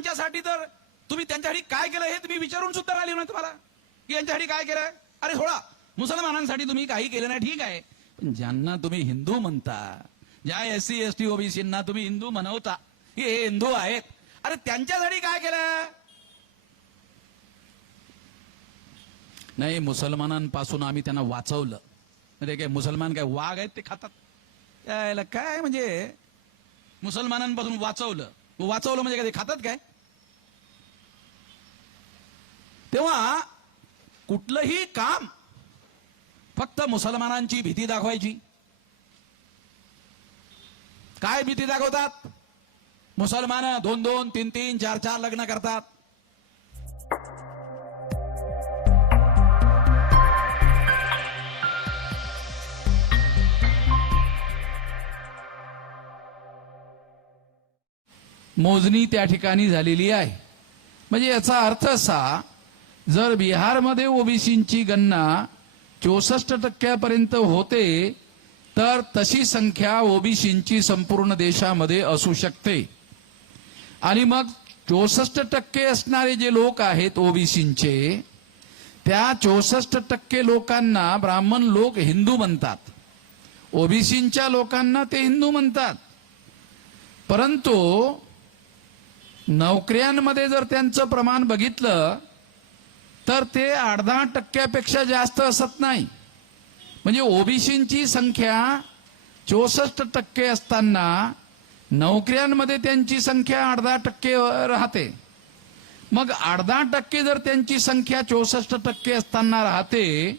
मुसलमानांच्यासाठी तर तुम्ही त्यांच्यासाठी काय केलं हे तुम्ही विचारून सुद्धा राहिली ना तुम्हाला की यांच्यासाठी काय केलंय. अरे सोडा, मुसलमानांसाठी तुम्ही काही केलं नाही ठीक आहे, पण ज्यांना तुम्ही हिंदू म्हणता, ज्या SC ST OBCंना तुम्ही हिंदू म्हणवता, हे हिंदू आहेत, अरे त्यांच्यासाठी काय केलं नाही. मुसलमानांपासून आम्ही त्यांना वाचवलं. म्हणजे काय मुसलमान काय वाघ आहेत ते खातात यायला काय, म्हणजे मुसलमानांपासून वाचवलं म्हणजे काय ते खातात काय. तेव्हा कुठलंही काम फक्त मुसलमानांची भीती दाखवायची. काय भीती दाखवतात? मुसलमान 2-2, 3-3, 4-4 लग्न करतात. मोजणी त्या ठिकाणी झालेली आहे. म्हणजे याचा अर्थ असा, जर बिहारमध्ये ओबीसींची गणना 64% होते तर तशी संख्या ओबीसींची संपूर्ण देशामध्ये असू शकते. आणि मग 64% असणारे जे लोक आहेत ओबीसींचे, त्या 64% लोकांना ब्राह्मण लोक हिंदू म्हणतात, ओबीसींच्या लोकांना ते हिंदू म्हणतात. परंतु नोकऱ्यांमध्ये जर त्यांचं प्रमाण बघितलं तर ते 8-10% जास्त असत नाही. म्हणजे ओबीसींची संख्या 64% असताना नोकऱ्यांमध्ये त्यांची संख्या 8-10% राहते. मग 8-10% जर त्यांची संख्या 64% असताना राहते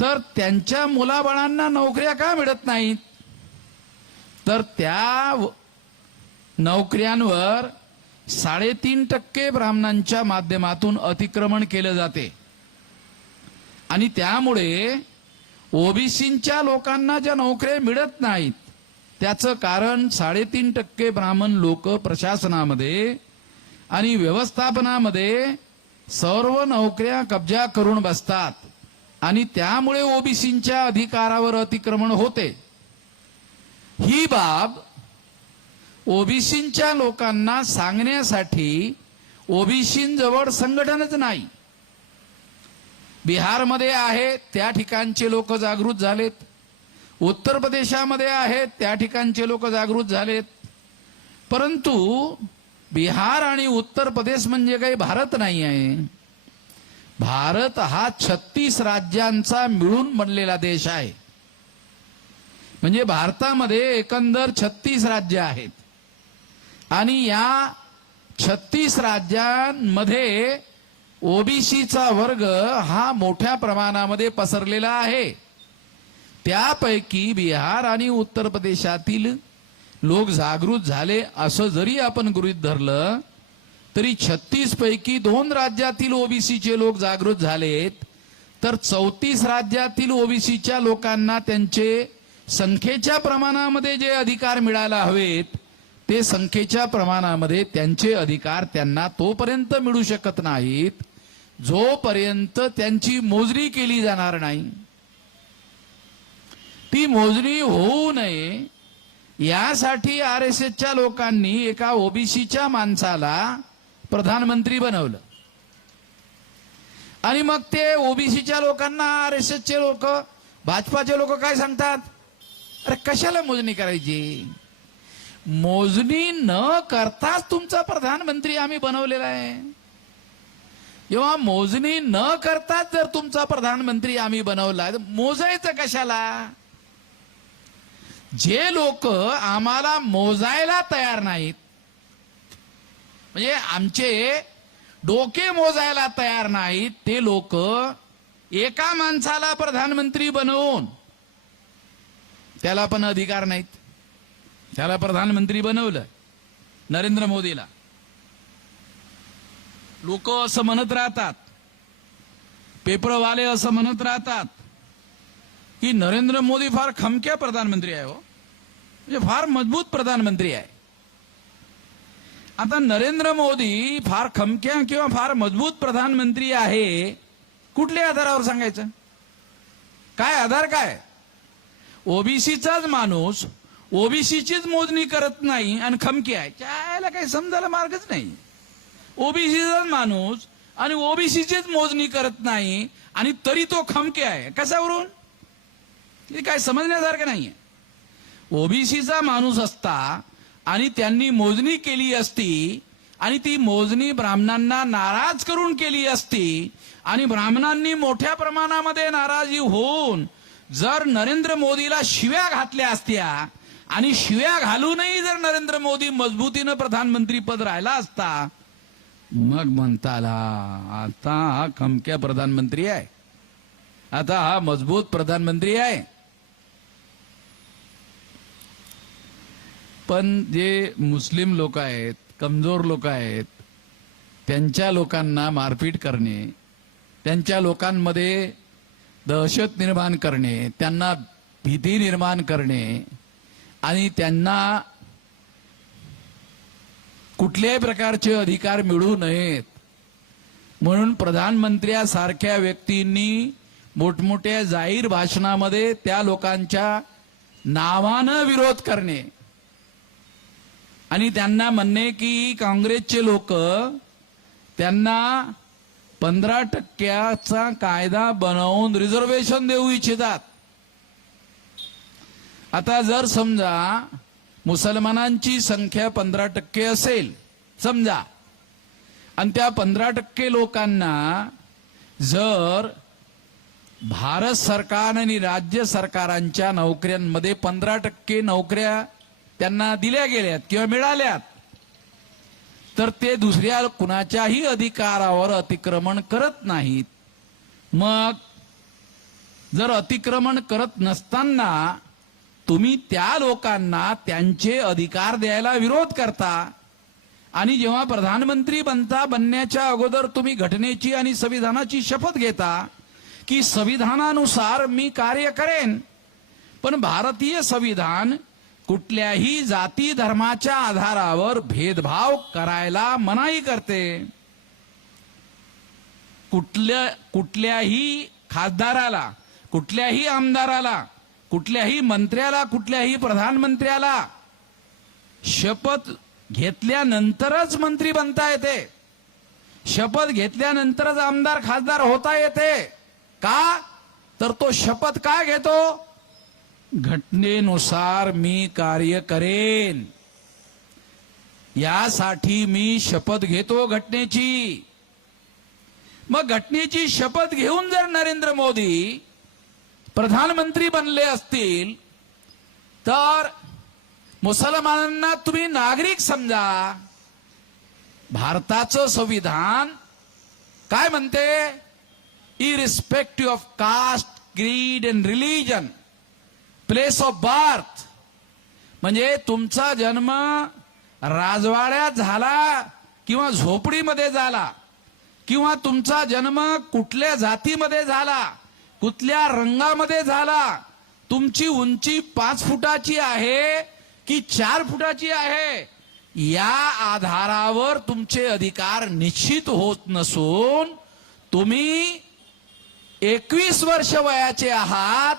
तर त्यांच्या मुलाबाळांना नोकऱ्या का मिळत नाहीत? तर त्या नोकऱ्यांवर 3.5% ब्राह्मणांच्या माध्यमातून अतिक्रमण केलं जाते. आणि त्यामुळे ओबीसींच्या लोकांना ज्या नोकऱ्या मिळत नाहीत त्याचं कारण 3.5% ब्राह्मण लोक प्रशासनामध्ये आणि व्यवस्थापनामध्ये सर्व नोकऱ्या कब्जा करून बसतात आणि त्यामुळे ओबीसींच्या अधिकारावर अतिक्रमण होते. ही बाब ओबीसींच्या लोकांना सांगण्यासाठी ओबीसींजवळ संघटनच नाही. बिहारमध्ये आहे त्या ठिकाणचे लोक जागृत झालेत, उत्तर प्रदेशामध्ये आहेत त्या ठिकाणचे लोक जागृत झालेत. परंतु बिहार आणि उत्तर प्रदेश म्हणजे काही भारत नाही आहे. भारत हा 36 राज्यांचा मिळून बनलेला देश आहे. म्हणजे भारतामध्ये एकंदर 36 राज्य आहेत आणि या 36 राज्यांमध्ये ओबीसीचा वर्ग हा मोठ्या प्रमाणामध्ये पसरलेला आहे. त्यापैकी बिहार आणि उत्तर प्रदेशातील लोक जागृत झाले असं जरी आपण गृहीत धरलं तरी 36 पैकी 2 राज्यातील ओबीसीचे लोक जागृत झालेत, तर 34 राज्यातील ओबीसीच्या लोकांना त्यांचे संख्येच्या प्रमाणामध्ये जे अधिकार मिळायला हवेत ते संख्येच्या प्रमाणामध्ये त्यांचे अधिकार त्यांना तोपर्यंत मिळू शकत नाहीत जोपर्यंत त्यांची मोजणी केली जाणार नाही. ती मोजणी होऊ नये यासाठी आरएसएसच्या लोकांनी एका ओबीसीच्या माणसाला प्रधानमंत्री बनवलं. आणि मग ते ओबीसीच्या लोकांना आरएसएसचे लोक, भाजपाचे लोक काय सांगतात, अरे कशाला मोजणी करायची, मोजणी न करताच तुमचा प्रधानमंत्री आम्ही बनवलेला आहे. जेव्हा मोजणी न करताच जर तुमचा प्रधानमंत्री आम्ही बनवला तर मोजायचं कशाला. जे लोक आम्हाला मोजायला तयार नाहीत, म्हणजे आमचे डोके मोजायला तयार नाहीत, ते लोक एका माणसाला प्रधानमंत्री बनवून, त्याला पण अधिकार नाहीत, त्याला प्रधानमंत्री बनवलं नरेंद्र मोदीला. लोक असं म्हणत राहतात, पेपरवाले असं म्हणत राहतात की नरेंद्र मोदी फार खमक्या प्रधानमंत्री आहे, हो म्हणजे फार मजबूत प्रधानमंत्री आहे. आता नरेंद्र मोदी फार खमक्या किंवा फार मजबूत प्रधानमंत्री आहे कुठल्या आधारावर सांगायचं, काय आधार काय. ओबीसीचाच माणूस ओबीसीचीच मोजणी करत नाही आणि खमकी आहे, त्याला काही समजायला मार्गच नाही. ओबीसीचाच माणूस आणि ओबीसीचीच मोजणी करत नाही आणि तरी तो खमके आहे. कशावरून? हे काय समजण्यासारखं नाहीये. ओबीसीचा माणूस असता आणि त्यांनी मोजणी केली असती आणि ती मोजणी ब्राह्मणांना नाराज करून केली असती आणि ब्राह्मणांनी मोठ्या प्रमाणामध्ये नाराजी होऊन जर नरेंद्र मोदीला शिव्या घातल्या असत्या आणि शिव्या घालूनही जर नरेंद्र मोदी मजबूतीनं प्रधानमंत्री पद राहिला असता, मग म्हणता आला आता हा खमक्या प्रधानमंत्री आहे, आता हा मजबूत प्रधानमंत्री आहे. पण जे मुस्लिम लोक आहेत, कमजोर लोक आहेत, त्यांच्या लोकांना मारपीट करणे, त्यांच्या लोकांमध्ये दहशत निर्माण करणे, त्यांना भीती निर्माण करणे आणि त्यांना कुठल्याही प्रकारचे अधिकार मिळू नयेत म्हणून प्रधानमंत्र्यासारख्या व्यक्तींनी मोठमोठ्या जाहीर भाषणामध्ये त्या लोकांच्या नावानं विरोध करणे आणि त्यांना म्हणणे की काँग्रेसचे लोक त्यांना 15% कायदा बनवून रिझर्वेशन देऊ इच्छितात. आता जर समजा मुसलमानांची संख्या 15% असेल समजा आणि त्या 15% लोकांना जर भारत सरकार आणि राज्य सरकारांच्या नोकऱ्यांमध्ये 15% नोकऱ्या त्यांना दिल्या गेल्यात किंवा मिळाल्यात तर ते दुसऱ्या कुणाच्याही अधिकारावर अतिक्रमण करत नाहीत. मग जर अतिक्रमण करत नसताना तुम्ही त्या लोकांना त्यांचे अधिकार द्यायला विरोध करता आणि जेव्हा प्रधानमंत्री बनण्याच्या अगोदर तुम्ही घटनेची आणि संविधानाची शपथ घेता की संविधानानुसार मी कार्य करेन, पण भारतीय संविधान कुठल्याही जाती धर्माच्या आधारावर भेदभाव करायला मनाई करते. कुठल्याही खासदाराला, कुठल्याही आमदाराला, कुठल्याही मंत्र्याला, कुठल्याही प्रधानमंत्र्याला शपथ घेतल्यानंतरच मंत्री बनता येते, शपथ घेतल्यानंतरच आमदार खासदार होता येते. का? तर तो शपथ का घेतो? घटनेनुसार मी कार्य करेन यासाठी मी शपथ घेतो घटनेची. मग घटनेची शपथ घेऊन जर नरेंद्र मोदी प्रधानमंत्री बनले असतील तर मुसलमानांना तुम्ही नागरिक समजा. भारताचं संविधान काय म्हणते? इरिस्पेक्टिव्ह ऑफ कास्ट, क्रीड and religion, place of birth, म्हणजे तुमचा जन्म राजवाड्यात झाला किंवा झोपडीमध्ये झाला किंवा तुमचा जन्म कुठल्या जातीमध्ये झाला, कुठल्या रंगामध्ये झाला, तुमची उंची 5 फुटाची आहे की 4 फुटाची आहे, या आधारावर तुमचे अधिकार निश्चित होत नसून तुम्ही 21 वर्ष वयाचे आहात,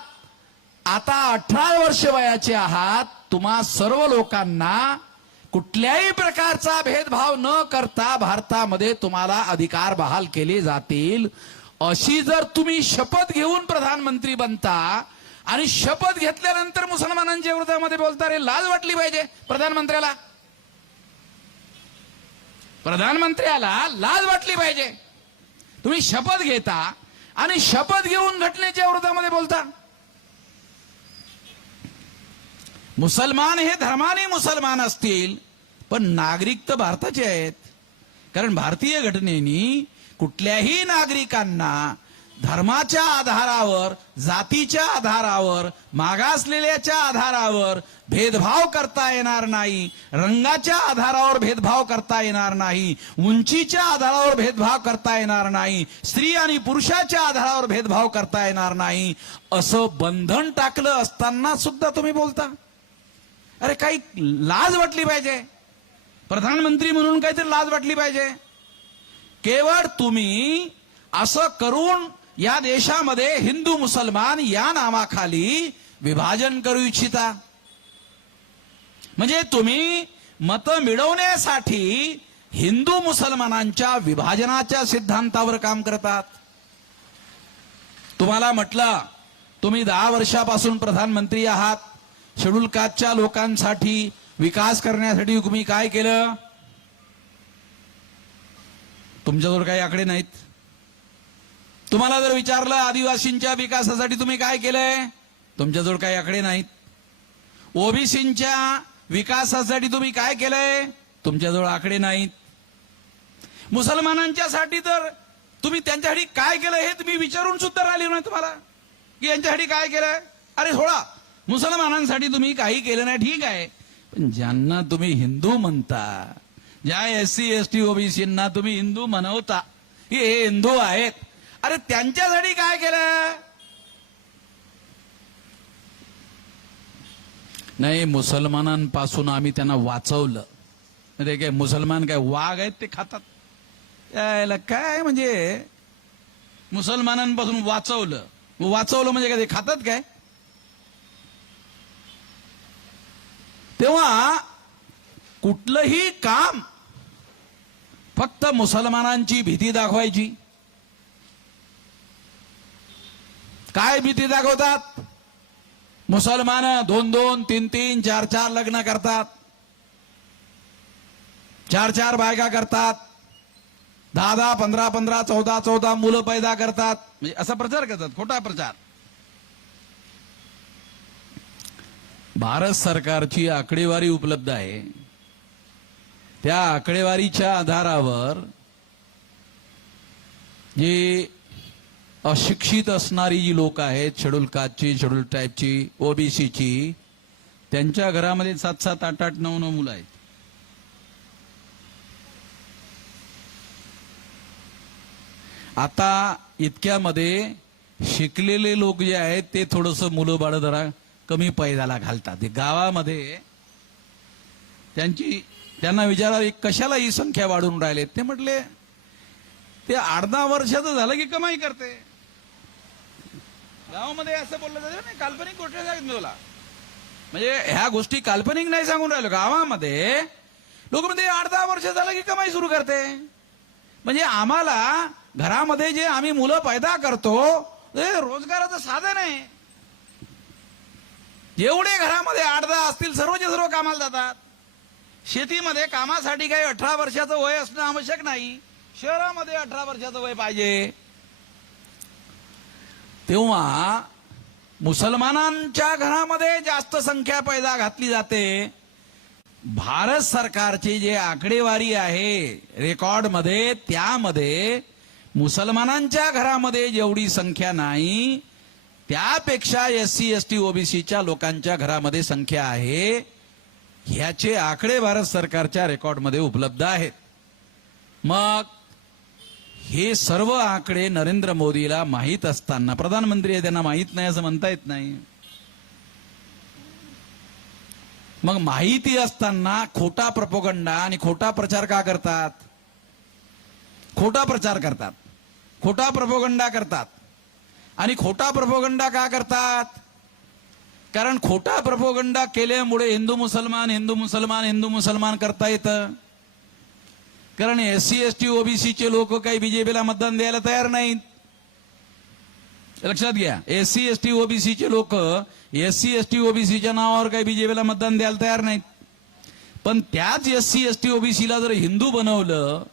आता 18 वर्ष वयाचे आहात, तुम्हा सर्व लोकांना कुठल्याही प्रकारचा भेदभाव न करता भारतामध्ये तुम्हाला अधिकार बहाल केले जातील. अशी जर तुम्ही शपथ घेऊन प्रधानमंत्री बनता आणि शपथ घेतल्यानंतर मुसलमानांच्या विरोधामध्ये बोलता, रे लाज वाटली पाहिजे प्रधानमंत्र्याला. प्रधानमंत्र्याला लाज वाटली पाहिजे. तुम्ही शपथ घेता आणि शपथ घेऊन घटनेच्या विरोधामध्ये बोलता. मुसलमान हे धर्माने मुसलमान असतील पण नागरिक तर भारताचे आहेत. कारण भारतीय घटनेनी कुठल्याही नागरिकांना धर्माच्या आधारावर, जातीच्या आधारावर, मागासलेल्याच्या आधारावर भेदभाव करता येणार नाही, रंगाच्या आधारावर भेदभाव करता येणार नाही, उंचीच्या आधारावर भेदभाव करता येणार नाही, स्त्री आणि पुरुषाच्या आधारावर भेदभाव करता येणार नाही, असं बंधन टाकलं असताना सुद्धा तुम्ही बोलता. अरे काही लाज वाटली पाहिजे. प्रधानमंत्री म्हणून काहीतरी लाज वाटली पाहिजे. केवळ तुम्ही असं करून या देशामध्ये हिंदू मुसलमान या नावाखाली विभाजन करू इच्छिता. म्हणजे तुम्ही मतं मिळवण्यासाठी हिंदू मुसलमानांच्या विभाजनाच्या सिद्धांतावर काम करतात. तुम्हाला म्हटलं तुम्ही 10 वर्षापासून प्रधानमंत्री आहात, शेड्यूल कास्टच्या लोकांसाठी विकास करण्यासाठी तुम्ही काय केलं? तुमच्याजवळ काही आकडे नाहीत. तुम्हाला जर विचारलं आदिवासींच्या विकासासाठी तुम्ही काय केलंय, तुमच्याजवळ काही आकडे नाहीत. ओबीसींच्या विकासासाठी तुम्ही काय केलंय, तुमच्याजवळ आकडे नाहीत. मुसलमानांच्यासाठी तर तुम्ही त्यांच्यासाठी काय केलं हे तुम्ही विचारून सुद्धा राहिले नाही तुम्हाला की यांच्यासाठी काय केलंय. अरे थोडा मुसलमानांसाठी तुम्ही काही केलं नाही ठीक आहे, पण ज्यांना तुम्ही हिंदू म्हणता, ज्या SC ST ओबीसींना तुम्ही हिंदू म्हणवता, हे हिंदू आहेत, अरे त्यांच्यासाठी काय केलं? नाही, मुसलमानांपासून आम्ही त्यांना वाचवलं. म्हणजे काय मुसलमान काय वाघ आहेत ते खातात? यायला काय म्हणजे मुसलमानांपासून वाचवलं, वाचवलं म्हणजे काय ते खातात काय? तेव्हा कुठलंही काम फक्त मुसलमानांची भीती दाखवायची. काय भीती दाखवतात? मुसलमान 2-2, 3-3, 4-4 लग्न करतात, 4-4 बायका करतात, 10-10, 15-15, 14-14 मुलं पैदा करतात. म्हणजे असा प्रचार करतात, खोटा प्रचार. भारत सरकारची आकडेवारी उपलब्ध आहे. त्या आकडेवारीच्या आधारावर जे अशिक्षित असणारी जी लोक आहेत, शेड्यूल कास्टची, शेड्यूल ट्राईबची, ओबीसीची, त्यांच्या घरामध्ये 7-7, 8-8, 9-9 मुलं आहेत. आता इतक्यामध्ये शिकलेले लोक जे आहेत ते थोडंसं मुलं बाळ जरा कमी पैदाला घालतात. गावामध्ये त्यांना विचारा कशाला ही संख्या वाढून राहिले, ते म्हटले ते 8-10 वर्षाचं झालं की कमाई करते. गावामध्ये असं बोललं जातं नाही, काल्पनिक गोष्टी सांगितलं तुला. म्हणजे ह्या गोष्टी काल्पनिक नाही सांगून राहिलो. गावामध्ये लोक म्हणजे 8-10 वर्ष झालं की कमाई सुरू करते. म्हणजे आम्हाला घरामध्ये जे आम्ही मुलं पैदा करतो ते रोजगाराचं साधन आहे. जेवढे घरामध्ये 8-10 असतील सर्वचे सर्व कामाला जातात. शेतीमध्ये कामासाठी काही 18 वर्षाचं वय असणं आवश्यक नाही, शहरामध्ये 18 वर्षाचं वय पाहिजे. तेव्हा मुसलमानांच्या घरामध्ये जास्त संख्या पैदा घातली जाते. भारत सरकारची जे आकडेवारी आहे रेकॉर्डमध्ये, त्यामध्ये मुसलमानांच्या घरामध्ये जेवढी संख्या नाही त्यापेक्षा SC ST ओबीसीच्या लोकांच्या घरामध्ये संख्या आहे. ह्याचे आकडे भारत सरकारच्या रेकॉर्डमध्ये उपलब्ध आहेत. मग हे सर्व आकडे नरेंद्र मोदीला माहीत असताना, प्रधानमंत्री आहे त्यांना माहीत नाही असं म्हणता येत नाही. मग माहिती असताना खोटा प्रोपगंडा आणि खोटा प्रचार का करतात? खोटा प्रचार करतात, खोटा प्रोपगंडा करतात. आणि खोटा प्रोपगंडा का करतात? कारण खोटा प्रोपगंडा केल्यामुळे हिंदू मुसलमान हिंदू मुसलमान हिंदू मुसलमान करता येतं. कारण SC ST ओबीसीचे लोक काही बीजेपीला मतदान द्यायला तयार नाहीत. लक्षात घ्या, SC ST ओबीसीचे लोक SC ST ओबीसीच्या नावावर काही बीजेपीला मतदान द्यायला तयार नाहीत. पण त्याच SC ST ओबीसीला जर हिंदू बनवलं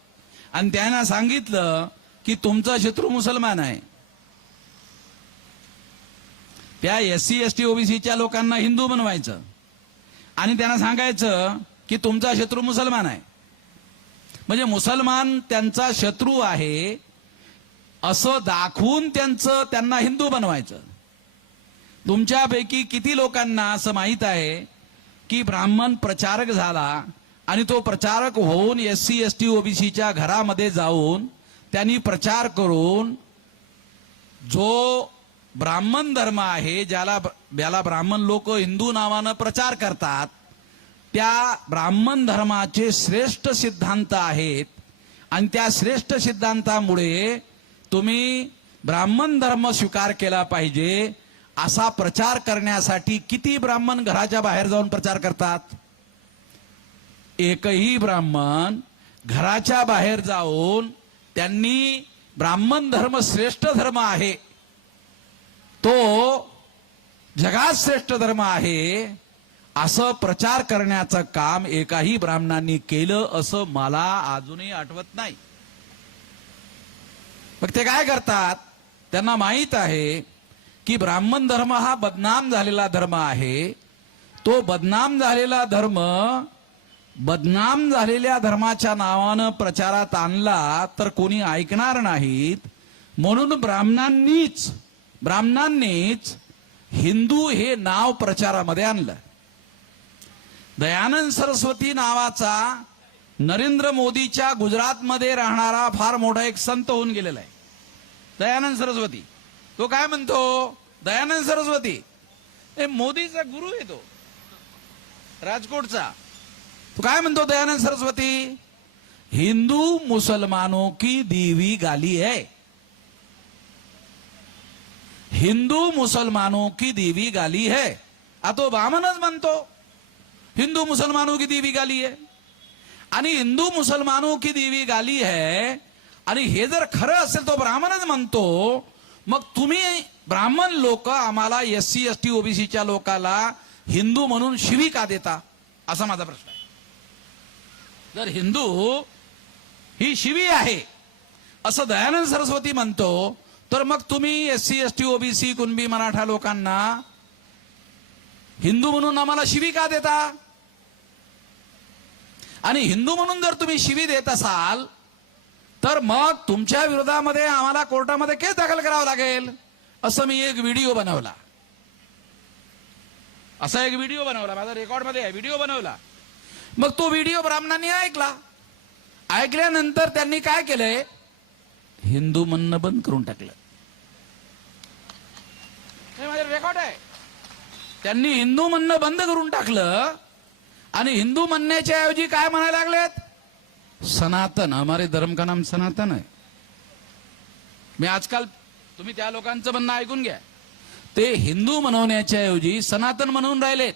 आणि त्यांना सांगितलं की तुमचा शत्रू मुसलमान आहे, त्या SC ST ओबीसीच्या लोकांना हिंदू बनवायचं आणि त्यांना सांगायचं की तुमचा शत्रू मुसलमान आहे, म्हणजे मुसलमान त्यांचा शत्रू आहे असं दाखवून त्यांना हिंदू बनवायचं. तुमच्यापैकी किती लोकांना असं माहित आहे की ब्राह्मण प्रचारक झाला आणि तो प्रचारक होऊन SC ST ओबीसीच्या घरामध्ये जाऊन त्यांनी प्रचार करून जो ब्राह्मण धर्म आहे, ज्याला ब्राह्मण लोक हिंदू नावानं प्रचार करतात, त्या ब्राह्मण धर्माचे श्रेष्ठ सिद्धांत आहेत आणि त्या श्रेष्ठ सिद्धांतामुळे तुम्ही ब्राह्मण धर्म स्वीकार केला पाहिजे असा प्रचार करण्यासाठी किती ब्राह्मण घराच्या बाहेर जाऊन प्रचार करतात? एकही ब्राह्मण घराच्या बाहेर जाऊन त्यांनी ब्राह्मण धर्म श्रेष्ठ धर्म आहे, तो जगात श्रेष्ठ धर्म आहे असं प्रचार करण्याचं काम एकाही ब्राह्मणांनी केलं असं मला अजूनही आठवत नाही. मग ते काय करतात, त्यांना माहित आहे की ब्राह्मण धर्म हा बदनाम झालेला धर्म आहे. तो बदनाम झालेला धर्म बदनाम झालेल्या धर्माच्या नावानं प्रचारात आणला तर कोणी ऐकणार नाहीत, म्हणून ब्राह्मणांनीच हिंदू हे नाव प्रचारामध्ये आणलं. दयानंद सरस्वती नावाचा नरेंद्र मोदीच्या गुजरातमध्ये राहणारा फार मोठा एक संत होऊन गेलेला आहे. दयानंद सरस्वती, तो काय म्हणतो, दयानंद सरस्वती हे मोदीचा गुरु आहे, तो राजकोटचा. तो काय म्हणतो दयानंद सरस्वती, हिंदू मुसलमानों की दीवी गाली है, हिंदू मुसलमानों की दीवी गाली है. तो ब्राह्मणच म्हणतो हिंदू मुसलमानों की दीवी गाली है, आणि हिंदू मुसलमानों की दीवी गाली है, आणि हे जर खरं असेल तो ब्राह्मणच म्हणतो, मग तुम्ही ब्राह्मण लोक आम्हाला SC ST OBCच्या लोकाला हिंदू म्हणून शिवी का देता, असा माझा प्रश्न आहे. जर हिंदू ही शिवी आहे असं दयानंद सरस्वती म्हणतो, तर मग तुम्ही SC ST OBC Kunbi Maratha लोकांना हिंदू म्हणून आम्हाला शिवी का देता. आणि हिंदू म्हणून जर तुम्ही शिवी देत असाल तर मग तुमच्या विरोधामध्ये आम्हाला कोर्टामध्ये केस दाखल करावं लागेल. असं मी एक व्हिडिओ बनवला, असा एक व्हिडिओ बनवला, माझा रेकॉर्डमध्ये आहे, व्हिडिओ बनवला. मग तो व्हिडिओ ब्राह्मणांनी ऐकला. ऐकल्यानंतर त्यांनी काय केलंय, हिंदू म्हणणं बंद करून टाकलं. हे माझा रेकॉर्ड आहे. त्यांनी हिंदू म्हणणं बंद करून टाकलं आणि हिंदू म्हणण्याच्या ऐवजी काय म्हणायला लागलेत, सनातन, हमारे धर्म का नाम सनातन है. मी आजकाल, तुम्ही त्या लोकांचं म्हणणं ऐकून घ्या, ते हिंदू म्हणवण्याच्या ऐवजी सनातन म्हणून राहिलेत.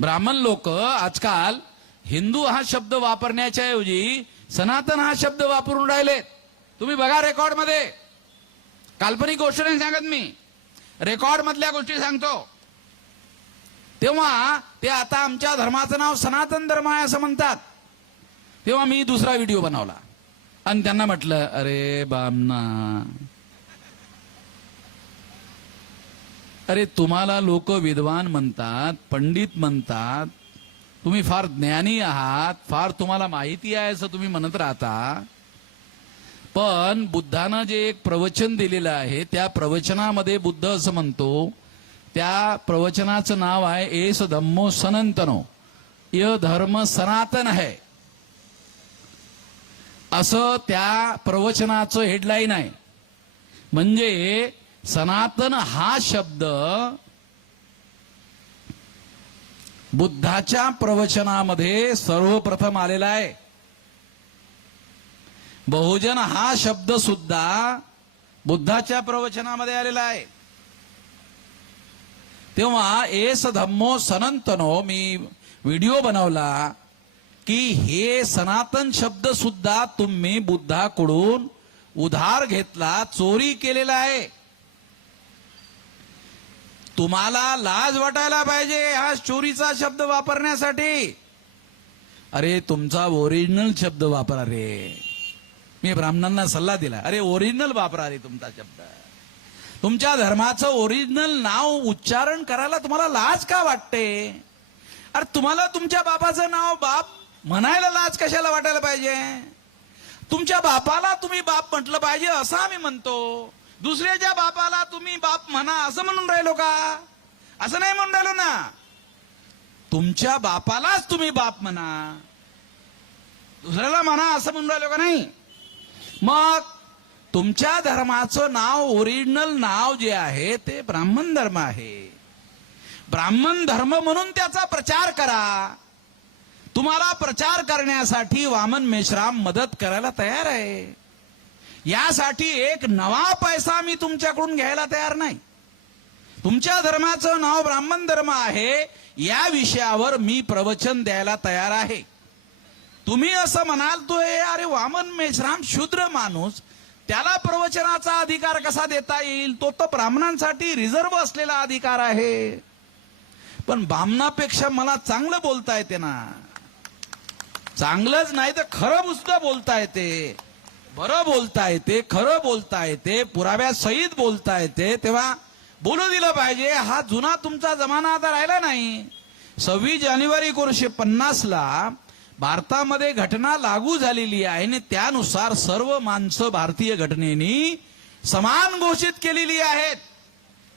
ब्राह्मण लोक आजकाल हिंदू हा शब्द वापरण्याच्या ऐवजी सनातन हा शब्द वापरून राहिलेत. तुम्ही बघा रेकॉर्ड मध्ये, काल्पनिक गोष्ट नाही सांगत मी, रेकॉर्ड मधल्या गोष्टी सांगतो. तेव्हा ते आता आमच्या धर्माचं नाव सनातन धर्म आहे असं म्हणतात. तेव्हा मी दुसरा व्हिडिओ बनवला आणि त्यांना म्हटलं, अरे बामना, अरे तुम्हाला लोक विद्वान म्हणतात, पंडित म्हणतात, तुम्ही फार ज्ञानी आहात, फार तुम्हाला माहिती आहे असं तुम्ही म्हणत राहता, पण बुद्धानं जे एक प्रवचन दिलेलं आहे त्या प्रवचनामध्ये बुद्ध असं म्हणतो, त्या प्रवचनाचं नाव आहे एस धम्मो सनातनो, य धर्म सनातन है, असं त्या प्रवचनाचं हेडलाईन आहे. म्हणजे सनातन हा शब्द बुद्धाच्या प्रवचनामध्ये सर्वप्रथम आलेला आहे. बहुजन हा शब्द सुद्धा बुद्धाच्या प्रवचनामध्ये आलेला आहे. तेव्हा एस धम्मो सनातनो मी व्हिडिओ बनवला की हे सनातन शब्द सुद्धा तुम्ही बुद्धाकडून उधार घेतला, चोरी केलेला आहे. तुम्हाला लाज वाटायला पाहिजे हा चोरीचा शब्द वापरण्यासाठी. अरे तुमचा ओरिजिनल शब्द वापरा रे. मी ब्राह्मणांना सल्ला दिला, अरे ओरिजिनल वापरा रे तुमचा शब्द. तुमच्या धर्माचं ओरिजिनल नाव उच्चारण करायला तुम्हाला लाज का वाटते. अरे तुम्हाला तुमच्या बापाचं नाव बाप म्हणायला लाज कशाला वाटायला पाहिजे. तुमच्या बापाला तुम्ही बाप म्हटलं पाहिजे असं आम्ही म्हणतो. दुसऱ्याच्या बापाला तुम्ही बाप म्हणा असं म्हणून राहिलो का. असं नाही म्हणून राहिलो ना. तुमच्या बापालाच तुम्ही बाप म्हणा, दुसऱ्याला म्हणा असं म्हणून राहिलो का नाही. मग तुमच्या धर्माचं नाव, ओरिजिनल नाव जे आहे ते ब्राह्मण धर्म आहे. ब्राह्मण धर्म म्हणून त्याचा प्रचार करा. तुम्हाला प्रचार करण्यासाठी वामन मेश्राम मदत करायला तयार आहे. यासाठी एक नवा पैसा मी तुमच्याकडून घ्यायला तयार नाही. तुमच्या धर्माचं नाव ब्राह्मण धर्म आहे या विषयावर मी प्रवचन द्यायला तयार आहे. तुम्ही असं म्हणाल तो हे अरे वामन मेश्राम शूद्र माणूस, त्याला प्रवचनाचा अधिकार कसा देता येईल? तो तर ब्राह्मणांसाठी रिझर्व असलेला अधिकार आहे. पण ब्राह्मणापेक्षा मला चांगलं बोलता येते ना. चांगलंच नाही तर खरं नुसतं बोलता येते, बरं बोलता येते, खरं बोलता येते, पुराव्यासहित बोलता येते, तेव्हा बोलू दिलं पाहिजे. हा जुना तुमचा जमाना आता राहिला नाही. 26 जानेवारी 1950ला भारतामध्ये घटना लागू झालेली आहे आणि त्यानुसार सर्व माणसं भारतीय घटनेनी समान घोषित केलेली आहेत.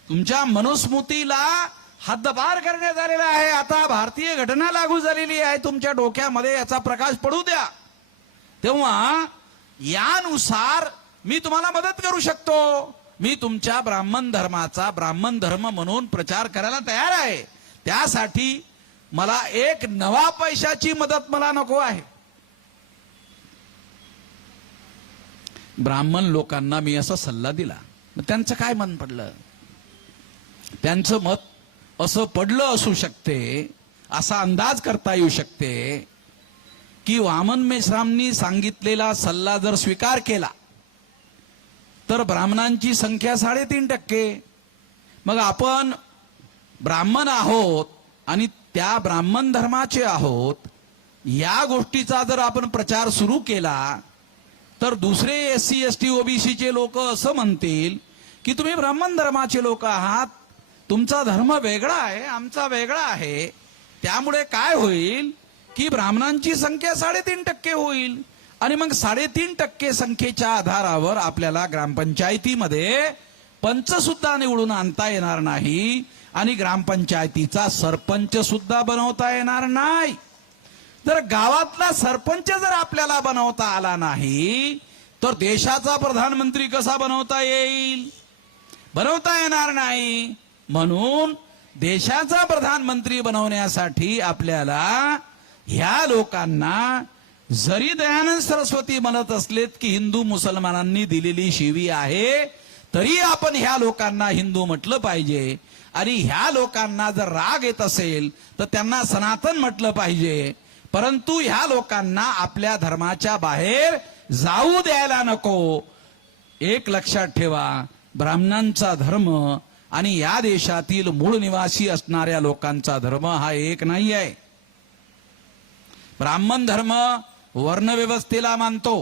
तुमच्या मनुस्मृतीला हद्दपार करण्यात आलेला आहे. आता भारतीय घटना लागू झालेली आहे. तुमच्या डोक्यामध्ये याचा प्रकाश पडू द्या. तेव्हा यानुसार मी तुम्हाला मदत करू शकतो. मी तुमच्या ब्राह्मण धर्माचा ब्राह्मण धर्म म्हणून प्रचार करायला तयार आहे. त्यासाठी मला एक नवा पैशाची मदत मला नको आहे. ब्राह्मण लोकांना मी असा सल्ला दिला, मग त्यांचं काय मन पडलं? त्यांचं मत असं पडलं असू शकते, असा अंदाज करता येऊ शकते की वामन मेश्रामनी सांगितलेला सल्ला जर स्वीकार केला तर ब्राह्मणांची संख्या 3.5%. मग आपण ब्राह्मण आहोत आणि त्या ब्राह्मण धर्माचे आहोत, या गोष्टीचा जर आपण प्रचार सुरू केला तर दुसरे SC ST OBC चे लोक असं म्हणतील की तुम्ही ब्राह्मण धर्माचे लोक आहात, तुमचा धर्म वेगळा आहे, आमचा वेगळा आहे. त्यामुळे काय होईल की ब्राह्मणांची संख्या 3.5% होईल आणि मग 3.5% संख्येच्या आधारावर आपल्याला ग्रामपंचायतीमध्ये पंच सुद्धा निवडून आणता येणार नाही आणि ग्रामपंचायतीचा सरपंच सुद्धा बनवता येणार नाही. जर गावातला सरपंच जर आपल्याला बनवता आला नाही तर देशाचा प्रधानमंत्री कसा बनवता येईल? बनवता येणार नाही. म्हणून देशाचा प्रधानमंत्री बनवण्यासाठी आपल्याला ह्या लोकांना जरी दयानंद सरस्वती म्हणत असलेत की हिंदू मुसलमानांनी दिलेली शिवी आहे, तरी आपण ह्या लोकांना हिंदू म्हटलं पाहिजे. आणि ह्या लोकांना जर राग येत असेल तर त्यांना सनातन म्हटलं पाहिजे. परंतु ह्या लोकांना आपल्या धर्माच्या बाहेर जाऊ द्यायला नको. एक लक्षात ठेवा, ब्राह्मणांचा धर्म आणि या देशातील मूळ निवासी असणाऱ्या लोकांचा धर्म हा एक नाही आहे. ब्राह्मण धर्म वर्णव्यवस्थेला मानतो.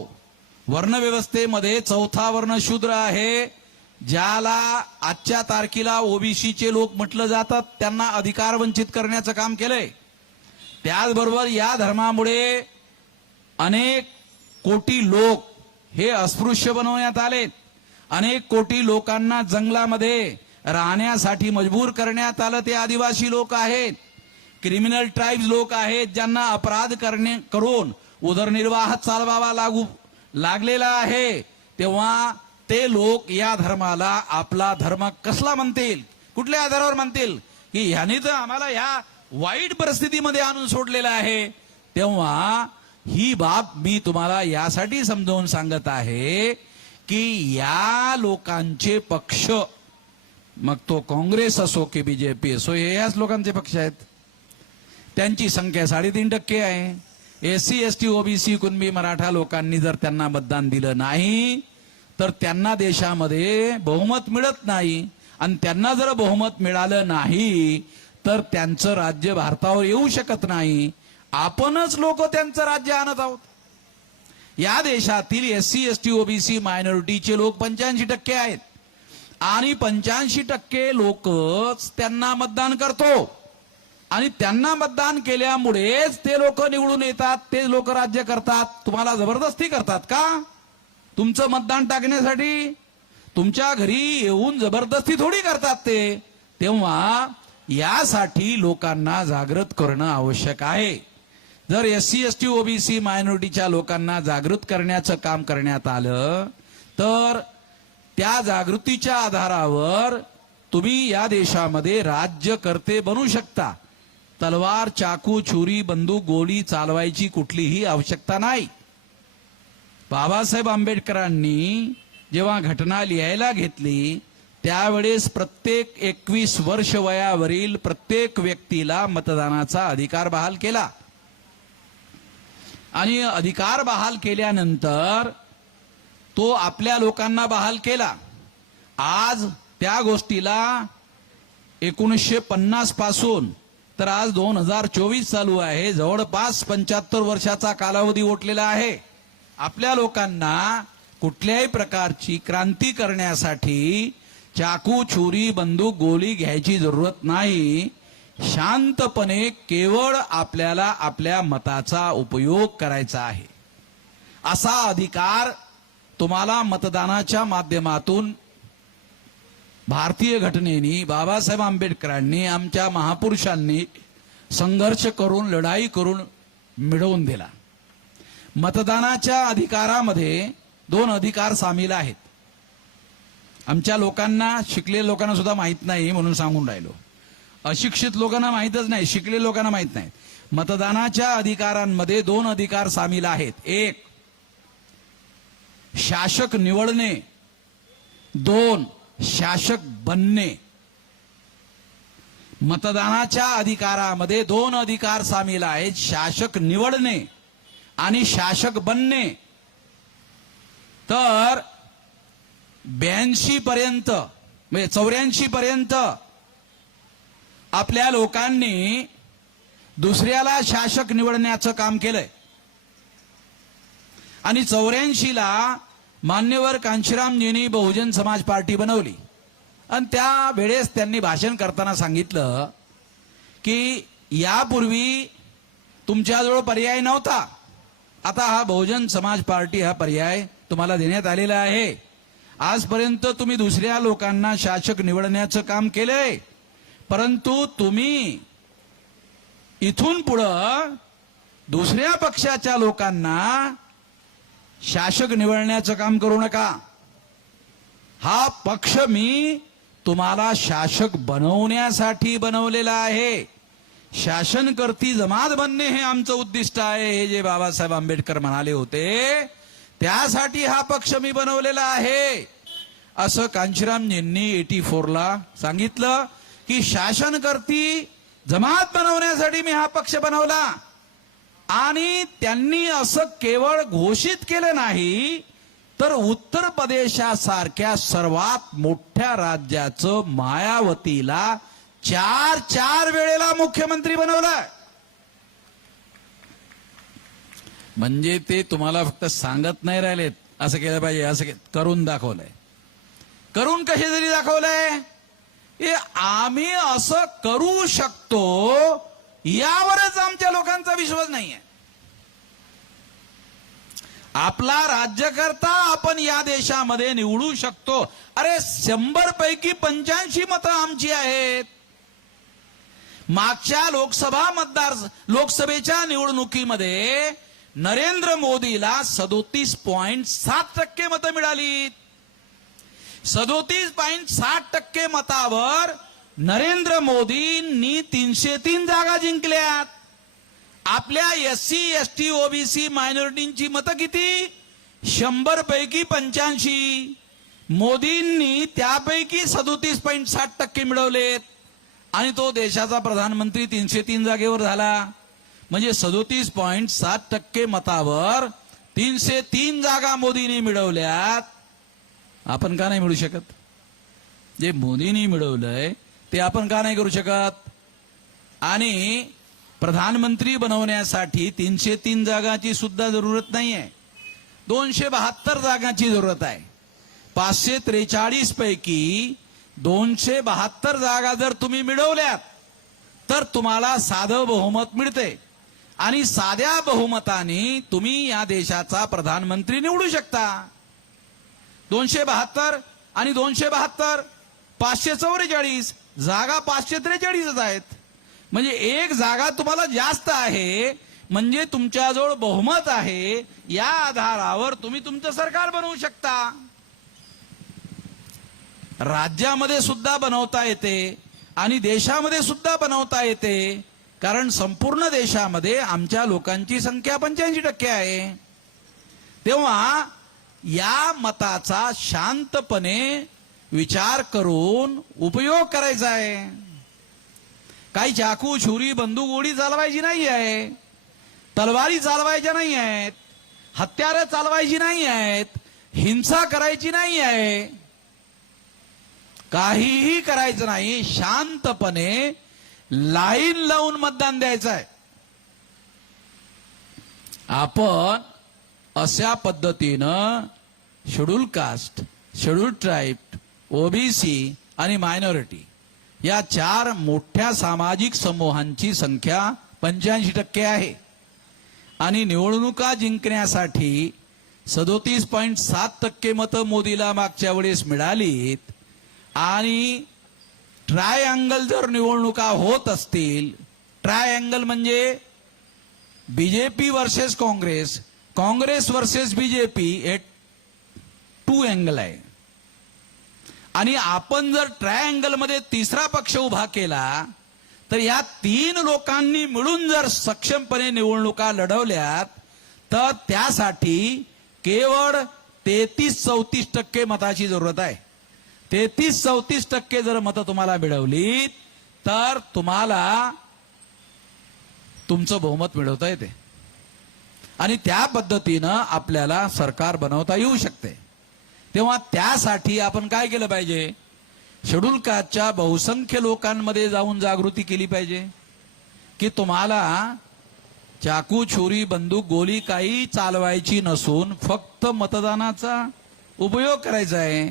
वर्णव्यवस्थेमध्ये 4था वर्ण शूद्र आहे, ज्याला आजच्या तारखेला OBCचे लोक म्हटलं जातात. त्यांना अधिकार वंचित करण्याचं काम केलंय. त्याचबरोबर या धर्मामुळे अनेक कोटी लोक हे अस्पृश्य बनवण्यात आले. अनेक कोटी लोकांना जंगलामध्ये राहण्यासाठी मजबूर करण्यात आलं. ते आदिवासी लोक आहेत, क्रिमिनल ट्राईब्स लोक आहेत, ज्यांना अपराध करून उदरनिर्वाह चालवावा लागलेला आहे. तेव्हा ते लोक या धर्माला आपला धर्म कसला म्हणतील? कुठल्या आधारावर म्हणतील की ह्यानी तर आम्हाला ह्या वाईट परिस्थितीमध्ये आणून सोडलेलं आहे? तेव्हा ही बाब मी तुम्हाला यासाठी समजावून सांगत आहे की या लोकांचे पक्ष, मग तो काँग्रेस असो की BJP असो, हे याच लोकांचे पक्ष आहेत. त्यांची संख्या 3.5% आहे. SC ST OBC Kunbi Maratha लोकांनी जर त्यांना मतदान दिलं नाही तर त्यांना देशामध्ये बहुमत मिळत नाही. आणि त्यांना जर बहुमत मिळालं नाही तर त्यांचं राज्य भारतावर येऊ शकत नाही. आपणच लोक त्यांचं राज्य आणत आहोत. या देशातील SC ST OBC मायनॉरिटीचे लोक 85% आहेत आणि 85% लोकच त्यांना मतदान करतो. आणि त्यांना मतदान केल्यामुळेच ते लोक निवडून येतात, ते लोक राज्य करतात. तुम्हाला जबरदस्ती करतात का तुमचं मतदान टाकण्यासाठी? तुमच्या घरी येऊन जबरदस्ती थोडी करतात ते. तेव्हा यासाठी लोकांना जागृत करणं आवश्यक आहे. जर SC ST OBC मायनॉरिटीच्या लोकांना जागृत करण्याचं काम करण्यात आलं तर त्या जागृतीच्या आधारावर तुम्ही या देशामध्ये राज्यकर्ते बनू शकता. तलवार, चाकू, छुरी, बंदूक, गोळी चालवायची कुठलीही आवश्यकता नाही. बाबासाहेब आंबेडकरांनी जेव्हा घटना लिहायला घेतली त्यावेळेस प्रत्येक 21 वर्ष वयावरील प्रत्येक व्यक्तीला मतदानाचा अधिकार बहाल केला. आणि अधिकार बहाल केल्यानंतर तो आपल्या लोकांना बहाल केला. आज त्या गोष्टीला 1950 पासून तर आज 2024 चालू आहे, जवळपास 75 वर्षाचा कालावधी ओटलेला आहे. आपल्या लोकांना कुठल्याही प्रकारची क्रांती करण्यासाठी चाकू, छुरी, बंदूक, गोळी घ्यायची जरूरत नाही. शांतपणे केवळ आपल्याला आपल्या मताचा उपयोग करायचा आहे. असा अधिकार तुम्हाला मतदानाच्या माध्यमातून भारतीय घटनेने, बाबासाहेब आंबेडकरांनी, आमच्या महापुरुषांनी संघर्ष करून, लढाई करून मिळवून दिला. मतदानाच्या अधिकारामध्ये 2 अधिकार सामील आहेत. आमच्या लोकांना, शिकलेल्या लोकांना सुद्धा माहित नाही म्हणून सांगून राहिलो. अशिक्षित लोकांना माहितच नाही, शिकलेल्या लोकांना माहित नाही. मतदानाच्या अधिकारांमध्ये 2 अधिकार सामील आहेत. 1 शासक निवडणे, 2 शासक बनणे. मतदानाच्या अधिकारामध्ये 2 अधिकार सामील आहेत, शासक निवडणे आणि शासक बनणे. तर 82 पर्यंत म्हणजे 84 पर्यंत आपल्या लोकांनी दुसऱ्याला शासक निवडण्याचं काम केलंय आणि 84 ला मान्यवर कांशीरामजींनी बहुजन समाज पार्टी बनवली. आणि त्या वेळेस त्यांनी भाषण करताना सांगितलं की यापूर्वी तुमच्याजवळ पर्याय नव्हता, आता हा बहुजन समाज पार्टी हा पर्याय तुम्हाला देण्यात आलेला आहे. आजपर्यंत तुम्ही दुसऱ्या लोकांना शासक निवडण्याचं काम केलंय, परंतु तुम्ही इथून पुढं दुसऱ्या पक्षाच्या लोकांना शासक निवडण्याचं काम करू नका. हा पक्ष मी तुम्हाला शासक बनवण्यासाठी बनवलेला आहे. शासनकर्ती जमात बनणे हे आमचं उद्दिष्ट आहे, हे जे बाबासाहेब आंबेडकर म्हणाले होते, त्यासाठी हा पक्ष मी बनवलेला आहे. असं कांशीरामजींनी 84 ला सांगितलं की शासनकर्ती जमात बनवण्यासाठी मी हा पक्ष बनवला. आणि त्यांनी असं केवळ घोषित केलं नाही, तर उत्तर प्रदेशासारख्या सर्वात मोठ्या राज्याचं मायावतीला 4 वेळेला मुख्यमंत्री बनवलं. म्हणजे ते तुम्हाला फक्त सांगत नाही राहिलेत असं केलं पाहिजे, असं करून दाखवलंय. करून कसे तरी दाखवलंय, हे आम्ही असं करू शकतो यावरच आमच्या लोकांचा विश्वास नाहीये. आपला राज्यकर्ता आपण या देशामध्ये निवडू शकतो. अरे 100 पैकी 85 मतं आमची आहेत. मागच्या लोकसभेच्या निवडणुकीमध्ये नरेंद्र मोदीला 37.7% मतं मिळाली. 37.7% मतावर नरेंद्र मोदींनी 303 जागा जिंकल्यात. आपल्या SC, ST, OBC मायनॉरिटींची मतं किती? 100 पैकी 85. मोदींनी त्यापैकी 37.7% मिळवलेत आणि तो देशाचा प्रधानमंत्री 303 जागेवर झाला. म्हणजे 37.7% मतावर 303 जागा मोदींनी मिळवल्यात. आपण का नाही मिळू शकत? जे मोदींनी मिळवलंय ते आपण का नाही करू शकत? आणि प्रधानमंत्री बनवण्यासाठी 303 जागाची सुद्धा जरूरत नाहीये, 272 जागांची जरूरत आहे. 543 पैकी 272 जागा जर तुम्ही मिळवल्यात तर तुम्हाला साधं बहुमत मिळते आणि साध्या बहुमताने तुम्ही या देशाचा प्रधानमंत्री निवडू शकता. 272 आणि 272 544 जागा 543 आहेत. म्हणजे एक जागा तुम्हाला जास्त आहे, म्हणजे तुमच्याजवळ बहुमत आहे. या आधारावर तुम्ही तुमचं सरकार बनवू शकता. राज्यामध्ये सुद्धा बनवता येते आणि देशामध्ये सुद्धा बनवता येते, कारण संपूर्ण देशामध्ये आमच्या लोकांची संख्या 85% आहे. तेव्हा या मताचा शांतपणे विचार करून उपयोग करायचा आहे. काही चाकू, छुरी, बंदूक, गोळी चालवायची नाही आहे. तलवारी चालवायच्या नाही आहेत, हत्यारं चालवायची नाही आहेत, हिंसा करायची नाही आहे, काहीही करायचं नाही, शांतपणे लाईन लावून मतदान द्यायचं आहे. आपण अशा पद्धतीनं schedule caste, schedule tribe, OBC आणि मायनॉरिटी या 4 मोठ्या सामाजिक समूहांची संख्या 85% आहे आणि निवडणुका जिंकण्यासाठी 37.7% मतं मोदीला मागच्या वेळेस मिळालीत. आणि ट्रायअँगल जर निवडणुका होत असतील, ट्रायअँगल म्हणजे BJP versus Congress, Congress versus BJP, हे 2 अँगल आहे. आणि आपण जर ट्रायअँगल मध्ये तिसरा पक्ष उभा केला तर या 3 लोकांनी मिळून जर सक्षमपणे निवडणुका लढवल्यात तर त्यासाठी केवळ 33-34% मताची जरूरत आहे. 33-34% जर मतं तुम्हाला मिळवली तर तुम्हाला तुमचं बहुमत मिळवता येते आणि त्या पद्धतीनं आपल्याला सरकार बनवता येऊ शकते. तेव्हा त्यासाठी आपण काय केलं पाहिजे? शेड्यूल कास्टच्या बहुसंख्य लोकांमध्ये जाऊन जागृती केली पाहिजे की तुम्हाला चाकू, छुरी, बंदूक, गोली काही चालवायची नसून फक्त मतदानाचा उपयोग करायचा आहे.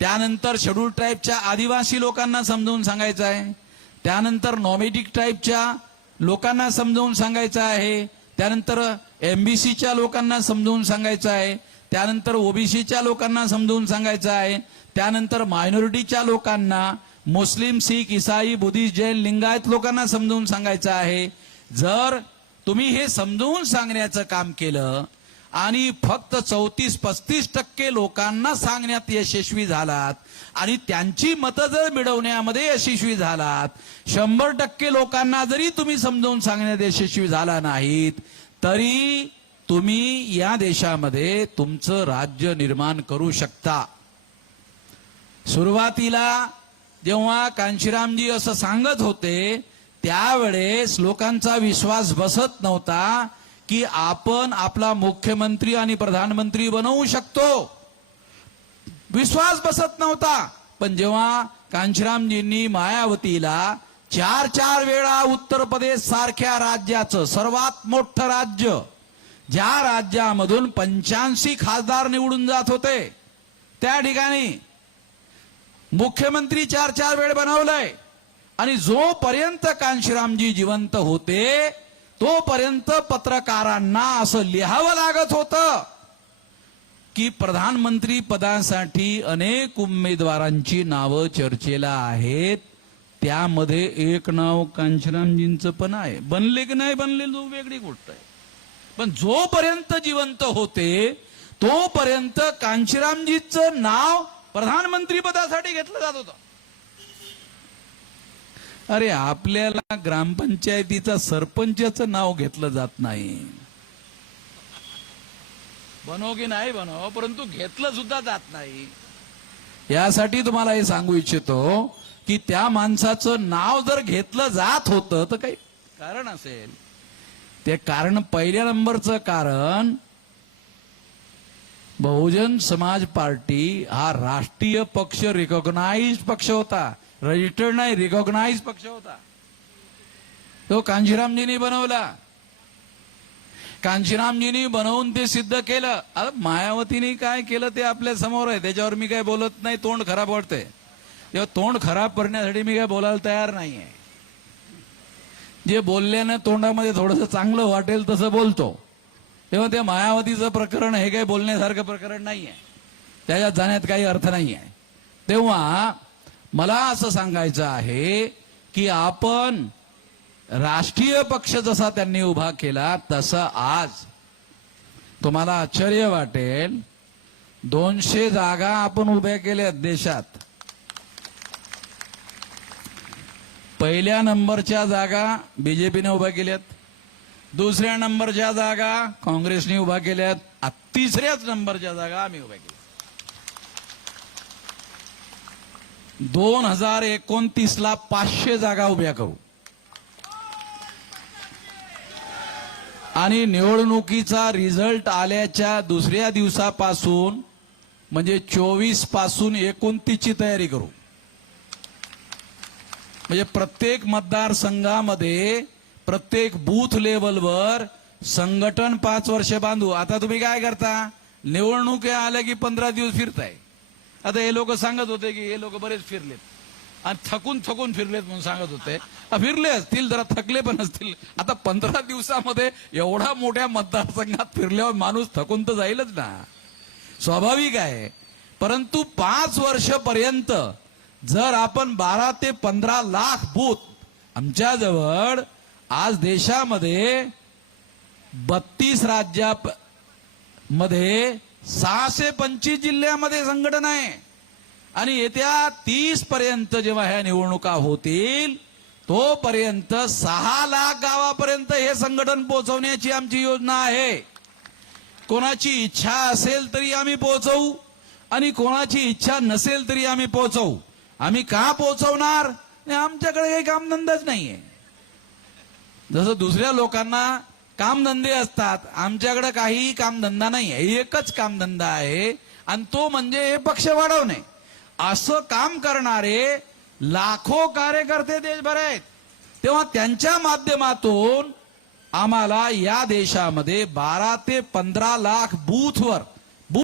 त्यानंतर शेड्यूल ट्राईबच्या आदिवासी लोकांना समजावून सांगायचं आहे, त्यानंतर नॉमेडिक ट्राईबच्या लोकांना समजावून सांगायचं आहे, त्यानंतर एमबीसीच्या लोकांना समजावून सांगायचं आहे, त्यानंतर ओबीसीच्या लोकांना समजावून सांगायचं आहे, त्यानंतर मायनॉरिटीच्या लोकांना, मुस्लिम, शीख, ईसाई, बुद्धिस्ट, जैन, लिंगायत लोकांना समजावून सांगायचं आहे. जर तुम्ही हे समजावून सांगण्याचं काम केलं आणि फक्त 34-35% लोकांना सांगण्यात यशस्वी झालात आणि त्यांची मतं जर मिळवण्यामध्ये यशस्वी झालात, 100% लोकांना जरी तुम्ही समजावून सांगण्यात यशस्वी झाला नाहीत तरी तुम्ही या देशामध्ये तुमचं राज्य निर्माण करू शकता. सुरुवातीला जेव्हा कांशीरामजी असं सांगत होते त्यावेळेस लोकांचा विश्वास बसत नव्हता की आपण आपला मुख्यमंत्री आणि प्रधानमंत्री बनवू शकतो. विश्वास बसत नव्हता. पण जेव्हा कांशीरामजींनी मायावतीला 4 वेळा उत्तर प्रदेश सारख्या राज्याचं, सर्वात मोठं राज्य, ज्या राज्यामधून 85 खासदार निवडून जात होते, त्या ठिकाणी मुख्यमंत्री 4 वेळ बनवलंय. आणि जोपर्यंत कांशीरामजी जिवंत होते तोपर्यंत पत्रकारांना असं लिहावं लागत होतं की प्रधानमंत्री पदासाठी अनेक उमेदवारांची नावं चर्चेला आहेत, त्यामध्ये एक नाव कांशीरामजींचं पण आहे. बनले की नाही बनले वेगळी गोष्ट आहे, पण जोपर्यंत जिवंत होते तोपर्यंत कांशीरामजींचं नाव प्रधानमंत्री पदासाठी घेतलं जात होतं. अरे आपल्याला ग्रामपंचायतीचा सरपंचाचं नाव घेतलं जात नाही. बनो की नाही बनो, परंतु घेतलं सुद्धा जात नाही. यासाठी तुम्हाला हे सांगू इच्छितो की त्या माणसाचं नाव जर घेतलं जात होतं तर काही कारण असेल. ते कारण, पहिल्या नंबरचं कारण, बहुजन समाज पार्टी हा राष्ट्रीय पक्ष, रिकॉग्नाइज पक्ष होता. रजिस्टर्ड नाही, रिकॉग्नाइज पक्ष होता. तो कांशीरामजींनी बनवला. कांशीरामजींनी बनवून ते सिद्ध केलं. मायावतीने काय केलं ते आपल्या समोर आहे, त्याच्यावर मी काय बोलत नाही. तोंड खराब वाटतंय, तेव्हा तोंड खराब करण्यासाठी मी काय बोलायला तयार नाहीये. जे बोलल्यानं तोंडामध्ये थोडंसं चांगलं वाटेल तसं बोलतो. तेव्हा ते मायावतीचं प्रकरण हे काही बोलण्यासारखं प्रकरण नाहीये, त्याच्यात जाण्यात काही अर्थ नाहीये. तेव्हा मला असं सांगायचं आहे की आपण राष्ट्रीय पक्ष जसा त्यांनी उभा केला तसं आज तुम्हाला आश्चर्य वाटेल, 200 जागा आपण उभ्या केल्यात देशात. पहिल्या नंबरच्या जागा बीजेपीने उभ्या केल्यात, दुसऱ्या नंबरच्या जागा काँग्रेसने उभा केल्यात, 3ऱ्याच नंबरच्या जागा आम्ही उभ्या केल्या. 2029ला 500 जागा उभ्या करू. आणि निवडणुकीचा रिझल्ट आल्याच्या दुसऱ्या दिवसापासून म्हणजे 24 पासून 29 ची तयारी करू. म्हणजे प्रत्येक मतदारसंघामध्ये प्रत्येक बूथ लेवलवर संघटन 5 वर्ष बांधू. आता तुम्ही काय करता, निवडणुकी आल्या की 15 दिवस फिरताय. आता हे लोक सांगत होते की हे लोक बरेच फिरलेत आणि थकून थकून फिरलेत म्हणून सांगत होते. फिरले असतील, जरा थकले पण असतील. आता 15 दिवसामध्ये एवढा मोठ्या मतदारसंघात फिरल्यावर माणूस थकून तर जाईलच ना, स्वाभाविक आहे. परंतु 5 वर्षपर्यंत जर आपण 12 ते 15 लाख बूथ, आमच्याजवळ आज देशामध्ये 32 राज्यामध्ये 625 जिल्ह्यामध्ये संघटना आहे. आणि येत्या 30 पर्यंत जेव्हा ह्या निवडणुका होतील तोपर्यंत 6 लाख गावापर्यंत हे संघटन पोहोचवण्याची आमची योजना आहे. कोणाची इच्छा असेल तरी आम्ही पोहोचवू आणि कोणाची इच्छा नसेल तरी आम्ही पोहोचवू. आम्ही का पोहोचवणार, आमच्याकडे काही कामधंदाच नाहीये. जसं दुसऱ्या लोकांना कामधंदे असतात, आमच्याकडे काही कामधंदा नाही आहे. एकच कामधंदा आहे आणि तो म्हणजे हे पक्ष वाढवणे. असं काम करणारे लाखो कार्यकर्ते देशभर आहेत. तेव्हा त्यांच्या माध्यमातून आम्हाला या देशामध्ये 12 ते 15 लाख बूथवर